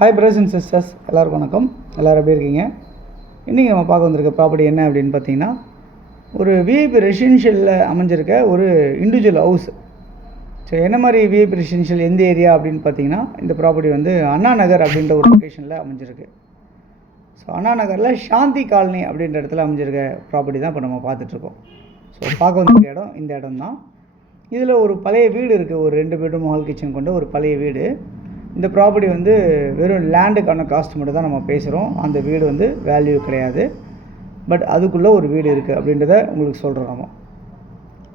Hi brothers and sisters, எல்லோருக்கும் வணக்கம். எல்லோரும் எப்படி இருக்கீங்க? இன்றைக்கி நம்ம பார்க்க வந்திருக்க ப்ராப்பர்ட்டி என்ன அப்படின்னு பார்த்தீங்கன்னா, ஒரு விஐபி ரெசிடென்ஷியலில் அமைஞ்சிருக்க ஒரு இண்டிவிஜுவல் ஹவுஸ். ஸோ என்ன மாதிரி விஐபி ரெசிடென்ஷியல் எந்த ஏரியா அப்படின்னு பார்த்தீங்கன்னா, இந்த ப்ராப்பர்ட்டி வந்து அண்ணா நகர் அப்படின்ற ஒரு லொக்கேஷனில் அமைஞ்சிருக்கு. ஸோ அண்ணா நகரில் சாந்தி காலனி அப்படின்ற இடத்துல அமைஞ்சிருக்க ப்ராப்பர்ட்டி தான் இப்போ நம்ம பார்த்துட்ருக்கோம். ஸோ பார்க்க வந்திருக்க இடம் இந்த இடம் தான். இதில் ஒரு பழைய வீடு இருக்குது, ஒரு 2 பெட்ரூம் ஹால் கிச்சன் கொண்ட ஒரு பழைய வீடு. இந்த ப்ராப்பர்ட்டி வந்து வெறும் லேண்டுக்கான காஸ்ட் மட்டும் தான் நம்ம பேசுகிறோம். அந்த வீடு வந்து வேல்யூ கிடையாது. பட் அதுக்குள்ளே ஒரு வீடு இருக்குது அப்படின்றத உங்களுக்கு சொல்கிறோம் நம்ம.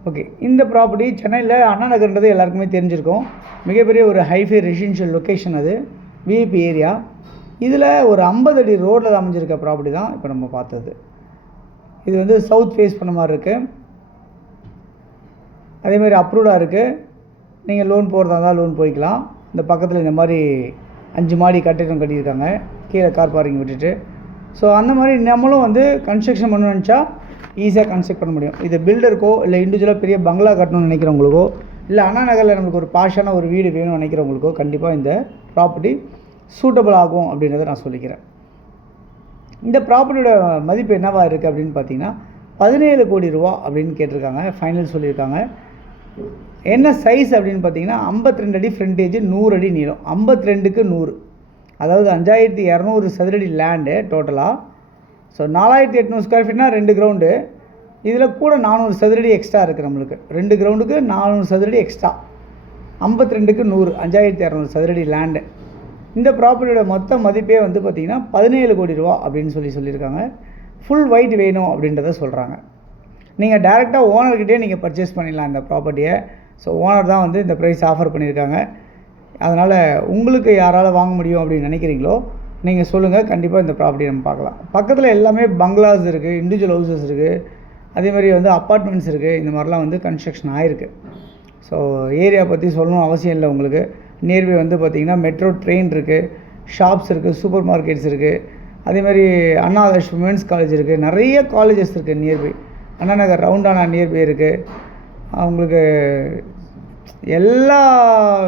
ஓகே, இந்த ப்ராப்பர்ட்டி சென்னையில் அண்ணா நகர்ன்றது எல்லாருக்குமே தெரிஞ்சிருக்கும். மிகப்பெரிய ஒரு ஹைஃபை ரெசிடென்ஷியல் லொக்கேஷன், அது விஐபி ஏரியா. இதில் ஒரு 50 அடி ரோட்டில் அமைஞ்சிருக்க ப்ராப்பர்ட்டி தான் இப்போ நம்ம பார்த்தது. இது வந்து சவுத் ஃபேஸ் பண்ண மாதிரி இருக்குது. அதேமாதிரி அப்ரூவ்டாக இருக்குது. நீங்கள் லோன் போகிறதா இருந்தால் லோன் போய்க்கலாம். இந்த பக்கத்தில் இந்த மாதிரி 5 மாடி கட்டிடம் கட்டியிருக்காங்க, கீழே கார் பார்க்கிங் விட்டுட்டு. ஸோ அந்த மாதிரி நம்மளும் வந்து கன்ஸ்ட்ரக்ஷன் பண்ணணும்னு நினச்சா ஈஸியாக கன்ஸ்ட்ரக்ட் பண்ண முடியும். இது பில்டருக்கோ இல்லை இண்டிவிஜுவலாக பெரிய பங்களா கட்டணும்னு நினைக்கிறவங்களுக்கோ, இல்லை அண்ணா நகரில் நம்மளுக்கு ஒரு பாஷான ஒரு வீடு வேணும்னு நினைக்கிறவங்களுக்கோ கண்டிப்பாக இந்த ப்ராப்பர்ட்டி சூட்டபிள் ஆகும் அப்படின்றத நான் சொல்லிக்கிறேன். இந்த ப்ராப்பர்ட்டியோட மதிப்பு என்னவாக இருக்குது அப்படின்னு பார்த்தீங்கன்னா 17 கோடி ரூபா அப்படின்னு கேட்டிருக்காங்க, ஃபைனல் சொல்லியிருக்காங்க. என்ன சைஸ் அப்படின்னு பார்த்தீங்கன்னா 52 அடி ஃப்ரண்டேஜ், 100 அடி நீளம். 52க்கு 100, அதாவது 5200 சதுரடி லேண்டு டோட்டலாக. ஸோ 4800 ஸ்கொயர் ஃபீட்னா 2 கிரவுண்டு. இதில் கூட 400 சதுரடி எக்ஸ்ட்ரா இருக்குது நம்மளுக்கு. 2 கிரவுண்டுக்கு 400 சதுரடி எக்ஸ்ட்ரா. 52க்கு 100, 5200 சதுரடி லேண்டு. இந்த ப்ராப்பர்ட்டியோட மொத்த மதிப்பே வந்து பார்த்திங்கன்னா 17 கோடி ரூபா அப்படின்னு சொல்லியிருக்காங்க. ஃபுல் ஒயிட் வேணும் அப்படின்றத சொல்கிறாங்க. நீங்கள் டேரெக்டாக ஓனர்கிட்டே நீங்கள் பர்ச்சேஸ் பண்ணிடலாம் இந்த ப்ராப்பர்ட்டியை. ஸோ ஓனர் தான் வந்து இந்த ப்ரைஸ் ஆஃபர் பண்ணியிருக்காங்க. அதனால் உங்களுக்கு யாரால் வாங்க முடியும் அப்படின்னு நினைக்கிறீங்களோ நீங்கள் சொல்லுங்கள், கண்டிப்பாக இந்த ப்ராப்பர்ட்டி நம்ம பார்க்கலாம். பக்கத்தில் எல்லாமே பங்களாஸ் இருக்குது, இண்டிவிஜுவல் ஹவுசஸ் இருக்குது, அதேமாதிரி வந்து அப்பார்ட்மெண்ட்ஸ் இருக்குது. இந்த மாதிரிலாம் வந்து கன்ஸ்ட்ரக்ஷன் ஆகிருக்கு. ஸோ ஏரியா பற்றி சொல்லணும் அவசியம் இல்லை உங்களுக்கு. நியர்பை வந்து பார்த்திங்கன்னா மெட்ரோ ட்ரெயின் இருக்குது, ஷாப்ஸ் இருக்குது, சூப்பர் மார்க்கெட்ஸ் இருக்குது. அதேமாதிரி அண்ணா உமன்ஸ் காலேஜ் இருக்குது, நிறைய காலேஜஸ் இருக்குது நியர்பை. அண்ணா நகர் ரவுண்டானா நியர்பை இருக்குது. உங்களுக்கு எல்லா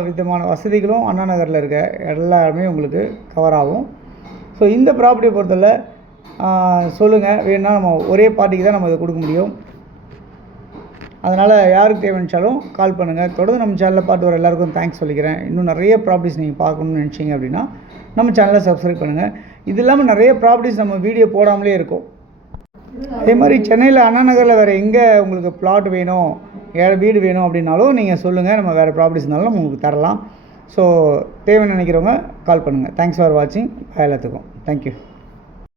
விதமான வசதிகளும் அண்ணா நகரில் இருக்க எல்லாமே உங்களுக்கு கவர் ஆகும். ஸோ இந்த ப்ராப்பர்ட்டியை பொறுத்தவரை சொல்லுங்கள், வேணும்னா நம்ம ஒரே பார்ட்டிக்கு தான் நம்ம இதை கொடுக்க முடியும். அதனால் யாருக்கு தேவைச்சாலும் கால் பண்ணுங்கள். தொடர்ந்து நம்ம சேனலில் பார்த்து வர எல்லாருக்கும் தேங்க்ஸ் சொல்லிக்கிறேன். இன்னும் நிறைய ப்ராப்பர்ட்டிஸ் நீங்கள் பார்க்கணுன்னு நினச்சிங்க அப்படின்னா நம்ம சேனலை சப்ஸ்கிரைப் பண்ணுங்கள். இது இல்லாமல் நிறைய ப்ராப்பர்ட்டிஸ் நம்ம வீடியோ போடாமலே இருக்கும். அதே மாதிரி சென்னையில் அண்ணா நகரில் வேறு எங்கே உங்களுக்கு பிளாட் வேணும், வீடு வேணும் அப்படின்னாலும் நீங்கள் சொல்லுங்கள். நம்ம வேறு ப்ராப்பர்ட்டிஸ் இருந்தாலும் நம்ம உங்களுக்கு தரலாம். ஸோ தேவைன்னு நினைக்கிறவங்க கால் பண்ணுங்கள். தேங்க்ஸ் ஃபார் வாட்சிங். எல்லாத்துக்கும் தேங்க்யூ.